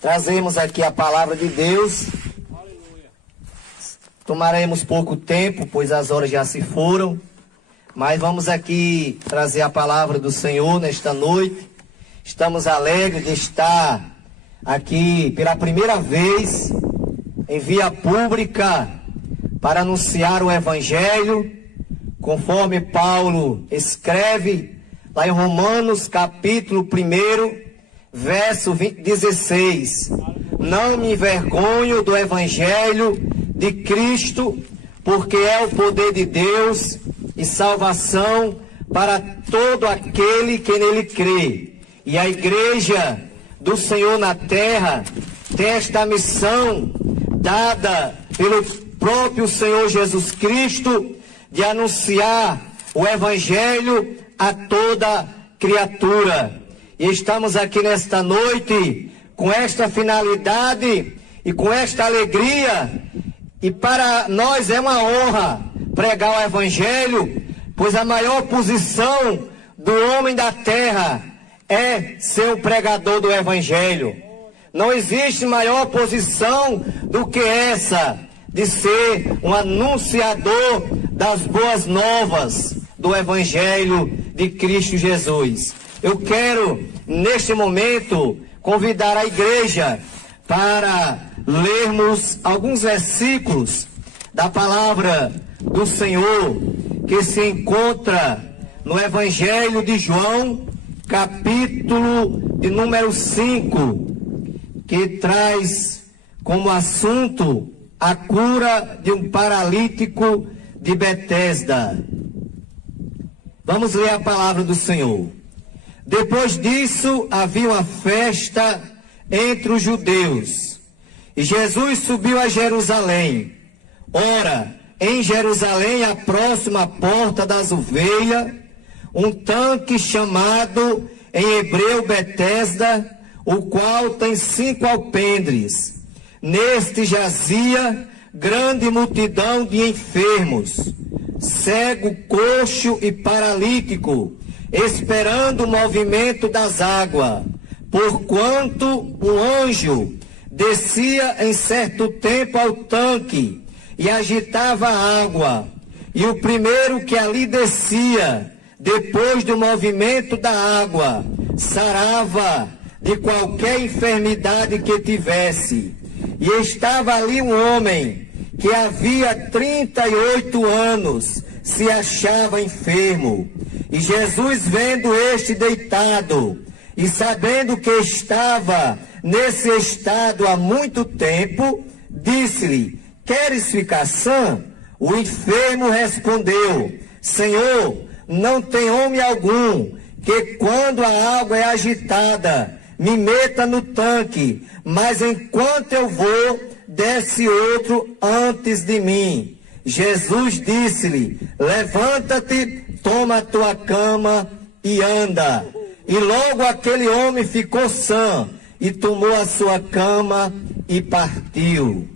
trazemos aqui a palavra de Deus. Tomaremos pouco tempo, pois as horas já se foram, mas vamos aqui trazer a palavra do Senhor nesta noite. Estamos alegres de estar aqui pela primeira vez em via pública para anunciar o Evangelho, conforme Paulo escreve lá em Romanos capítulo 1, verso 16. Não me envergonho do Evangelho de Cristo, porque é o poder de Deus e salvação para todo aquele que nele crê. E a igreja do Senhor na terra tem esta missão dada pelo próprio Senhor Jesus Cristo de anunciar o Evangelho a toda criatura. E estamos aqui nesta noite com esta finalidade e com esta alegria. E para nós é uma honra pregar o Evangelho, pois a maior posição do homem da terra é ser o pregador do Evangelho. Não existe maior posição do que essa, de ser um anunciador das boas novas do Evangelho de Cristo Jesus. Eu quero, neste momento, convidar a igreja para lermos alguns versículos da palavra do Senhor, que se encontra no Evangelho de João, capítulo de número 5, que traz como assunto a cura de um paralítico de Betesda. Vamos ler a palavra do Senhor. Depois disso, havia uma festa entre os judeus, e Jesus subiu a Jerusalém. Ora, em Jerusalém, à próxima porta das ovelhas, um tanque chamado em hebreu Betesda, o qual tem 5 alpendres. Neste jazia grande multidão de enfermos, cego, coxo e paralítico, esperando o movimento das águas, porquanto um anjo descia em certo tempo ao tanque e agitava a água, e o primeiro que ali descia, depois do movimento da água, sarava de qualquer enfermidade que tivesse. E estava ali um homem que havia 38 anos se achava enfermo. E Jesus, vendo este deitado, e sabendo que estava nesse estado há muito tempo, disse-lhe: queres ficar sã? O enfermo respondeu: Senhor, não tem homem algum que, quando a água é agitada, me meta no tanque, mas enquanto eu vou, desce outro antes de mim. Jesus disse-lhe: levanta-te, toma a tua cama e anda. E logo aquele homem ficou sã, e tomou a sua cama e partiu.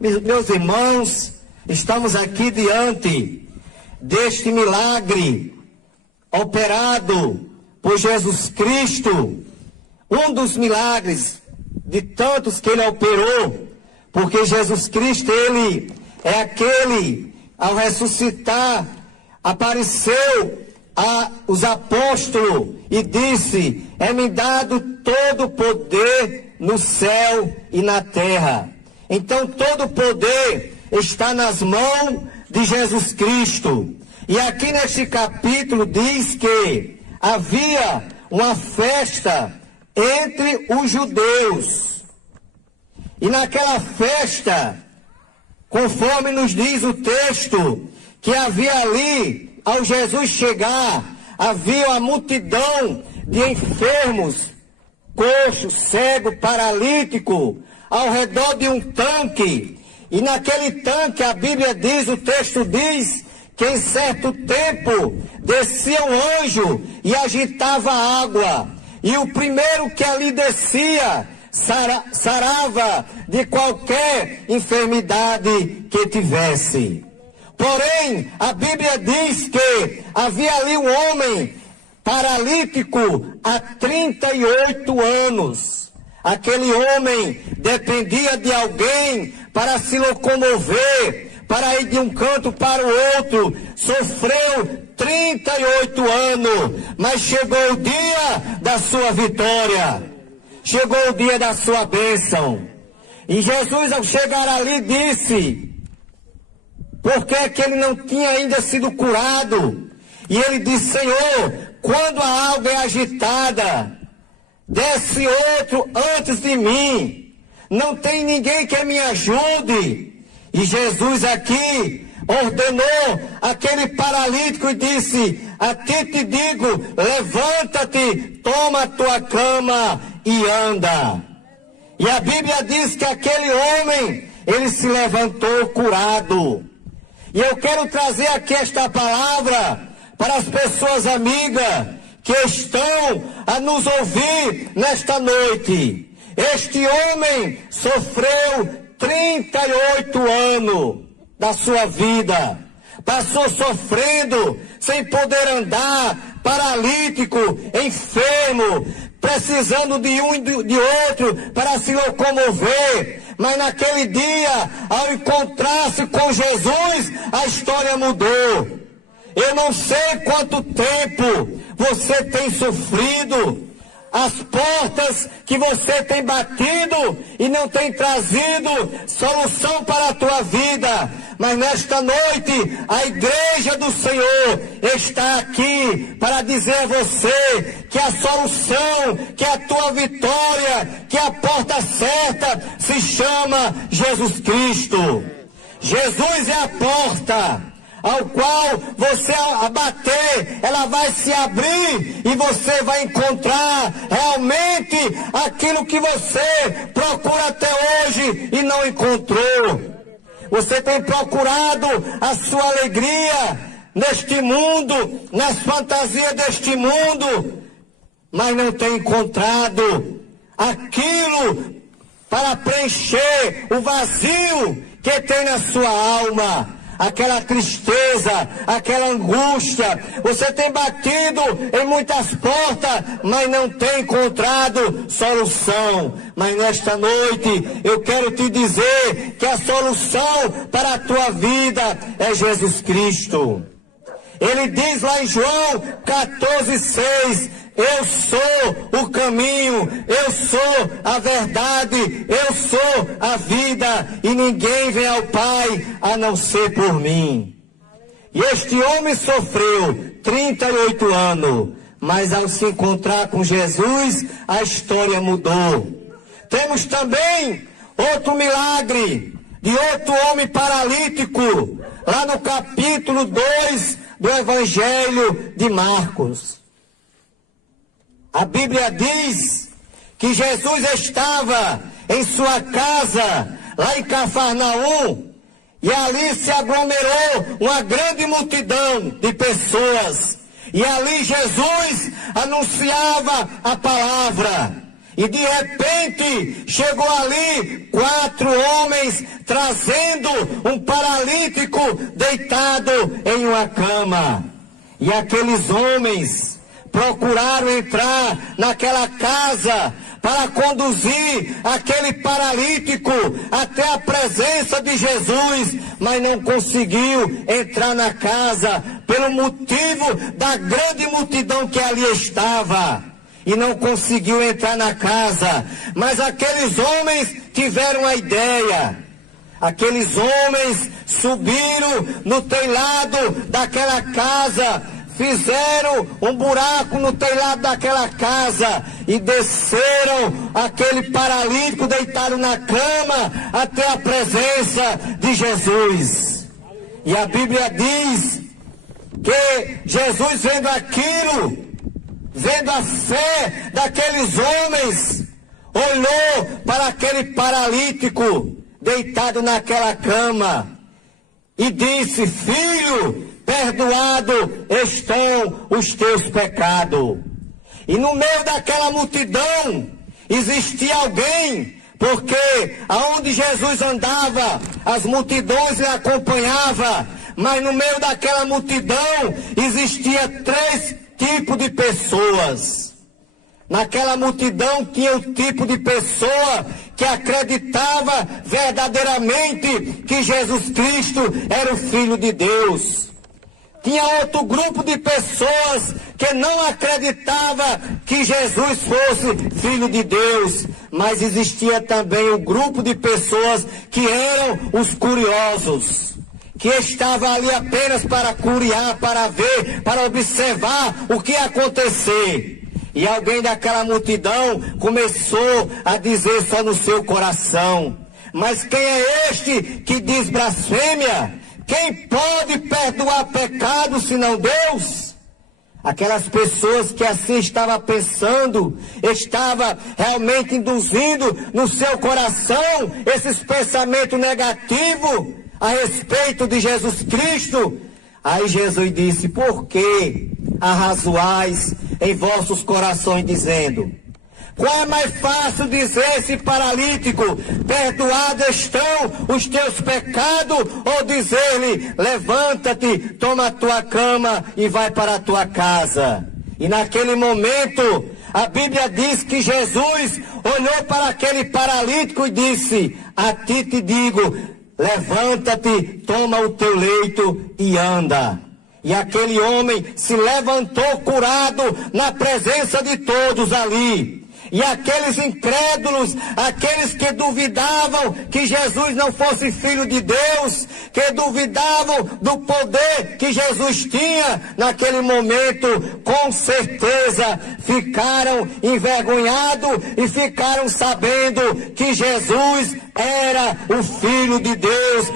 Meus irmãos, estamos aqui diante deste milagre operado por Jesus Cristo, um dos milagres de tantos que ele operou, porque Jesus Cristo, ele é aquele, ao ressuscitar, apareceu aos apóstolos e disse: é-me dado todo o poder no céu e na terra. Então todo o poder está nas mãos de Jesus Cristo. E aqui neste capítulo diz que havia uma festa entre os judeus. E naquela festa, conforme nos diz o texto, que havia ali, ao Jesus chegar, havia uma multidão de enfermos, coxos, cego, paralítico, ao redor de um tanque. E naquele tanque, a Bíblia diz, o texto diz, que em certo tempo descia um anjo e agitava a água. E o primeiro que ali descia sarava de qualquer enfermidade que tivesse. Porém, a Bíblia diz que havia ali um homem paralítico há 38 anos. Aquele homem dependia de alguém para se locomover, para ir de um canto para o outro. Sofreu 38 anos, mas chegou o dia da sua vitória. Chegou o dia da sua bênção. E Jesus, ao chegar ali, disse, porque é que ele não tinha ainda sido curado. E ele disse, Senhor, quando a água é agitada, desce outro antes de mim. Não tem ninguém que me ajude. E Jesus aqui ordenou aquele paralítico e disse, a ti te digo, levanta-te, toma a tua cama e anda. E a Bíblia diz que aquele homem, ele se levantou curado. E eu quero trazer aqui esta palavra para as pessoas amigas que estão a nos ouvir nesta noite. Este homem sofreu 38 anos da sua vida. Passou sofrendo, sem poder andar, paralítico, enfermo, precisando de um e de outro para se locomover. Mas naquele dia, ao encontrar-se com Jesus, a história mudou. Eu não sei quanto tempo você tem sofrido, as portas que você tem batido e não tem trazido solução para a tua vida. Mas nesta noite, a igreja do Senhor está aqui para dizer a você que a solução, que a tua vitória, que a porta certa se chama Jesus Cristo. Jesus é a porta ao qual você a bater, ela vai se abrir e você vai encontrar realmente aquilo que você procura até hoje e não encontrou. Você tem procurado a sua alegria neste mundo, nas fantasias deste mundo, mas não tem encontrado aquilo para preencher o vazio que tem na sua alma. Aquela tristeza, aquela angústia. Você tem batido em muitas portas, mas não tem encontrado solução. Mas nesta noite eu quero te dizer que a solução para a tua vida é Jesus Cristo. Ele diz lá em João 14:6, eu sou o caminho, eu sou a verdade, eu sou a vida, e ninguém vem ao Pai a não ser por mim. E este homem sofreu 38 anos, mas ao se encontrar com Jesus, a história mudou. Temos também outro milagre de outro homem paralítico, lá no capítulo 2 do Evangelho de Marcos. A Bíblia diz que Jesus estava em sua casa, lá em Cafarnaum, e ali se aglomerou uma grande multidão de pessoas. E ali Jesus anunciava a palavra. E de repente chegou ali 4 homens trazendo um paralítico deitado em uma cama. E aqueles homens procuraram entrar naquela casa para conduzir aquele paralítico até a presença de Jesus, mas não conseguiu entrar na casa pelo motivo da grande multidão que ali estava. E não conseguiu entrar na casa. Mas aqueles homens tiveram a ideia. Aqueles homens subiram no telhado daquela casa, fizeram um buraco no telhado daquela casa e desceram aquele paralítico deitado na cama até a presença de Jesus. E a Bíblia diz que Jesus, vendo aquilo, vendo a fé daqueles homens, olhou para aquele paralítico deitado naquela cama e disse: filho, perdoado estão os teus pecados. E no meio daquela multidão existia alguém, porque aonde Jesus andava, as multidões lhe acompanhavam, mas no meio daquela multidão existia 3 tipos de pessoas. Naquela multidão tinha o tipo de pessoa que acreditava verdadeiramente que Jesus Cristo era o Filho de Deus. Tinha outro grupo de pessoas que não acreditava que Jesus fosse Filho de Deus. Mas existia também o grupo de pessoas que eram os curiosos, que estavam ali apenas para curiar, para ver, para observar o que ia acontecer. E alguém daquela multidão começou a dizer só no seu coração: mas quem é este que diz blasfêmia? Quem pode perdoar pecado senão Deus? Aquelas pessoas que assim estavam pensando, estavam realmente induzindo no seu coração esses pensamentos negativos a respeito de Jesus Cristo. Aí Jesus disse: por que arrazoais em vossos corações dizendo? Qual é mais fácil dizer esse paralítico: perdoados estão os teus pecados, ou dizer-lhe: levanta-te, toma a tua cama e vai para a tua casa? E naquele momento, a Bíblia diz que Jesus olhou para aquele paralítico e disse: a ti te digo, levanta-te, toma o teu leito e anda. E aquele homem se levantou curado na presença de todos ali. E aqueles incrédulos, aqueles que duvidavam que Jesus não fosse Filho de Deus, que duvidavam do poder que Jesus tinha, naquele momento, com certeza, ficaram envergonhados e ficaram sabendo que Jesus era o Filho de Deus,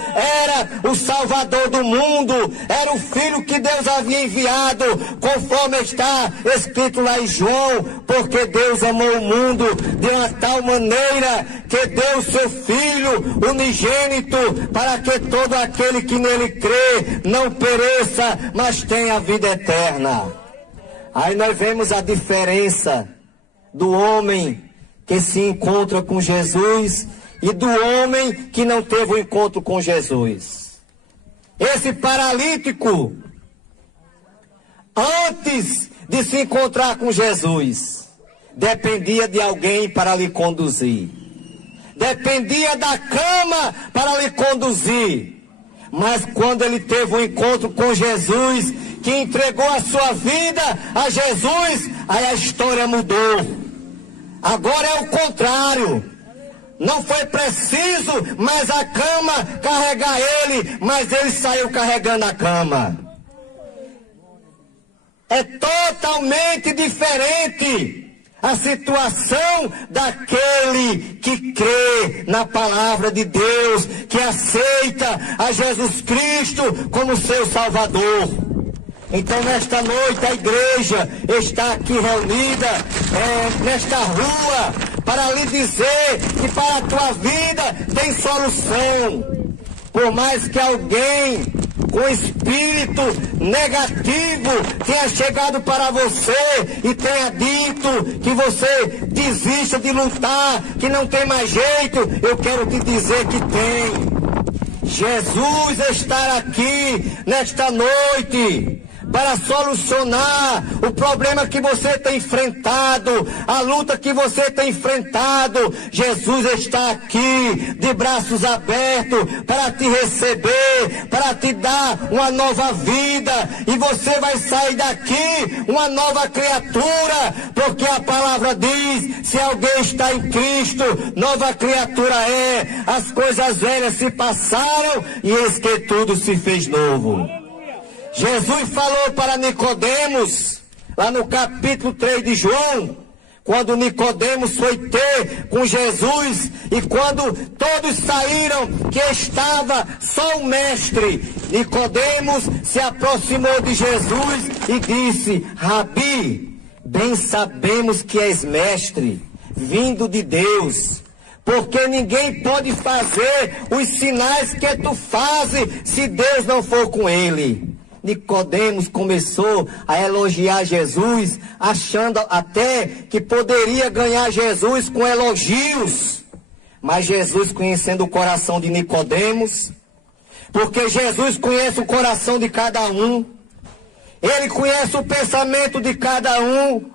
era o Salvador do mundo, era o Filho que Deus havia enviado, conforme está escrito lá em João, porque Deus amou o mundo de uma tal maneira que deu seu Filho unigênito, para que todo aquele que nele crê não pereça, mas tenha a vida eterna. Aí nós vemos a diferença do homem que se encontra com Jesus e do homem que não teve o encontro com Jesus. Esse paralítico, antes de se encontrar com Jesus, dependia de alguém para lhe conduzir. Dependia da cama para lhe conduzir. Mas quando ele teve um encontro com Jesus, que entregou a sua vida a Jesus, aí a história mudou. Agora é o contrário. Não foi preciso mais a cama carregar ele, mas ele saiu carregando a cama. É totalmente diferente a situação daquele que crê na palavra de Deus, que aceita a Jesus Cristo como seu Salvador. Então, nesta noite, a igreja está aqui reunida, nesta rua, para lhe dizer que para a tua vida tem solução. Por mais que alguém com espírito negativo tenha chegado para você e tenha dito que você desista de lutar, que não tem mais jeito, eu quero te dizer que tem. Jesus está aqui nesta noite para solucionar o problema que você tem enfrentado, a luta que você tem enfrentado. Jesus está aqui de braços abertos para te receber, para te dar uma nova vida, e você vai sair daqui uma nova criatura, porque a palavra diz: se alguém está em Cristo, nova criatura é. As coisas velhas se passaram e eis que tudo se fez novo. Jesus falou para Nicodemos, lá no capítulo 3 de João, quando Nicodemos foi ter com Jesus, e quando todos saíram, que estava só o mestre, Nicodemos se aproximou de Jesus e disse: Rabi, bem sabemos que és mestre, vindo de Deus, porque ninguém pode fazer os sinais que tu fazes se Deus não for com ele. Nicodemos começou a elogiar Jesus, achando até que poderia ganhar Jesus com elogios. Mas Jesus, conhecendo o coração de Nicodemos, porque Jesus conhece o coração de cada um, ele conhece o pensamento de cada um.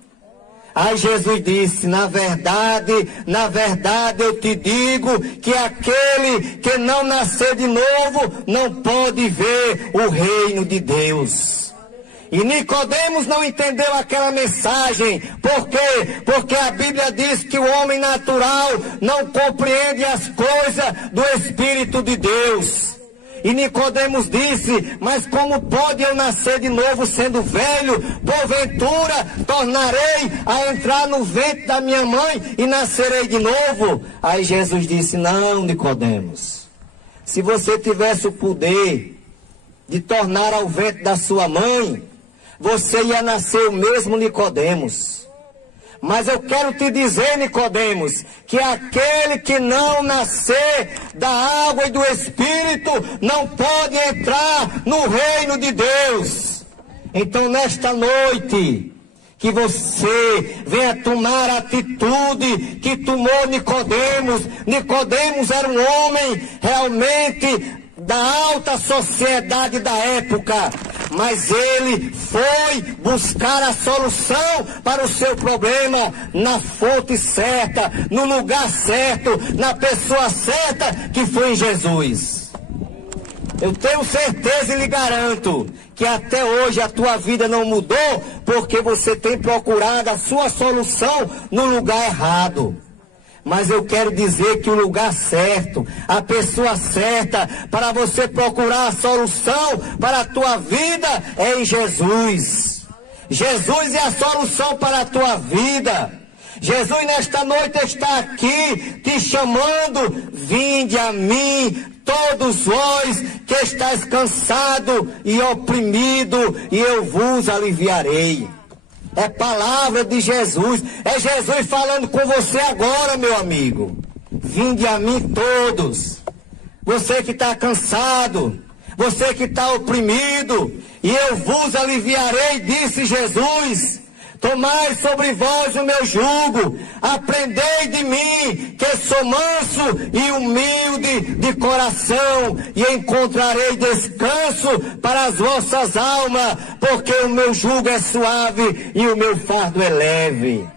Aí Jesus disse: na verdade eu te digo que aquele que não nascer de novo não pode ver o reino de Deus. E Nicodemos não entendeu aquela mensagem. Por quê? Porque a Bíblia diz que o homem natural não compreende as coisas do Espírito de Deus. E Nicodemos disse: mas como pode eu nascer de novo sendo velho? Porventura tornarei a entrar no ventre da minha mãe e nascerei de novo? Aí Jesus disse: não, Nicodemos, se você tivesse o poder de tornar ao ventre da sua mãe, você ia nascer o mesmo, Nicodemos. Mas eu quero te dizer, Nicodemos, que aquele que não nascer da água e do Espírito não pode entrar no reino de Deus. Então, nesta noite, que você venha tomar a atitude que tomou Nicodemos. Nicodemos era um homem realmente da alta sociedade da época, mas ele foi buscar a solução para o seu problema na fonte certa, no lugar certo, na pessoa certa, que foi em Jesus. Eu tenho certeza e lhe garanto que até hoje a tua vida não mudou porque você tem procurado a sua solução no lugar errado. Mas eu quero dizer que o lugar certo, a pessoa certa para você procurar a solução para a tua vida é em Jesus. Jesus é a solução para a tua vida. Jesus nesta noite está aqui te chamando: vinde a mim, todos vós que estáis cansado e oprimido, e eu vos aliviarei. É palavra de Jesus. É Jesus falando com você agora, meu amigo. Vinde a mim todos. Você que está cansado, você que está oprimido, e eu vos aliviarei, disse Jesus. Tomai sobre vós o meu jugo, aprendei de mim, que sou manso e humilde de coração, e encontrarei descanso para as vossas almas, porque o meu jugo é suave e o meu fardo é leve.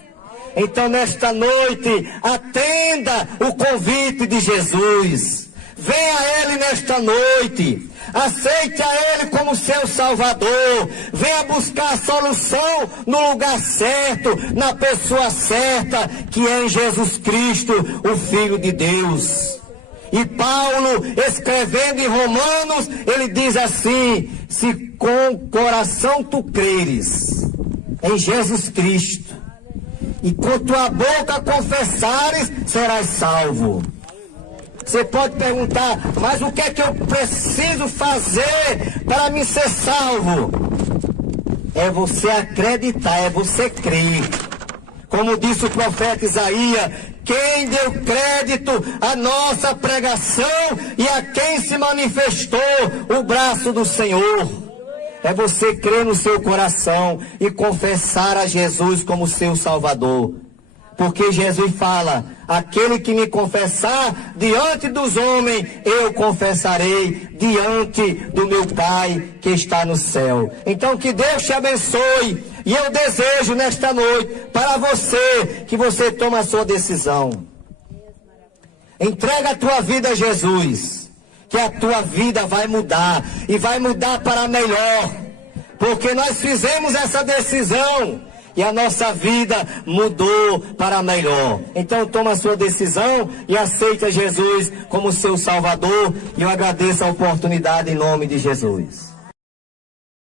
Então, nesta noite, atenda o convite de Jesus. Venha a Ele nesta noite. Aceite a Ele como seu Salvador. Venha buscar a solução no lugar certo, na pessoa certa, que é em Jesus Cristo, o Filho de Deus. E Paulo, escrevendo em Romanos, ele diz assim: se com o coração tu creres em Jesus Cristo, e com tua boca confessares, serás salvo. Você pode perguntar: mas o que é que eu preciso fazer para me ser salvo? É você acreditar, é você crer. Como disse o profeta Isaías: quem deu crédito à nossa pregação e a quem se manifestou o braço do Senhor? É você crer no seu coração e confessar a Jesus como seu Salvador. Porque Jesus fala: aquele que me confessar diante dos homens, eu confessarei diante do meu Pai que está no céu. Então, que Deus te abençoe. E eu desejo nesta noite para você que você tome a sua decisão. Entrega a tua vida a Jesus, que a tua vida vai mudar, e vai mudar para melhor. Porque nós fizemos essa decisão e a nossa vida mudou para melhor. Então toma a sua decisão e aceita Jesus como seu Salvador. E eu agradeço a oportunidade em nome de Jesus.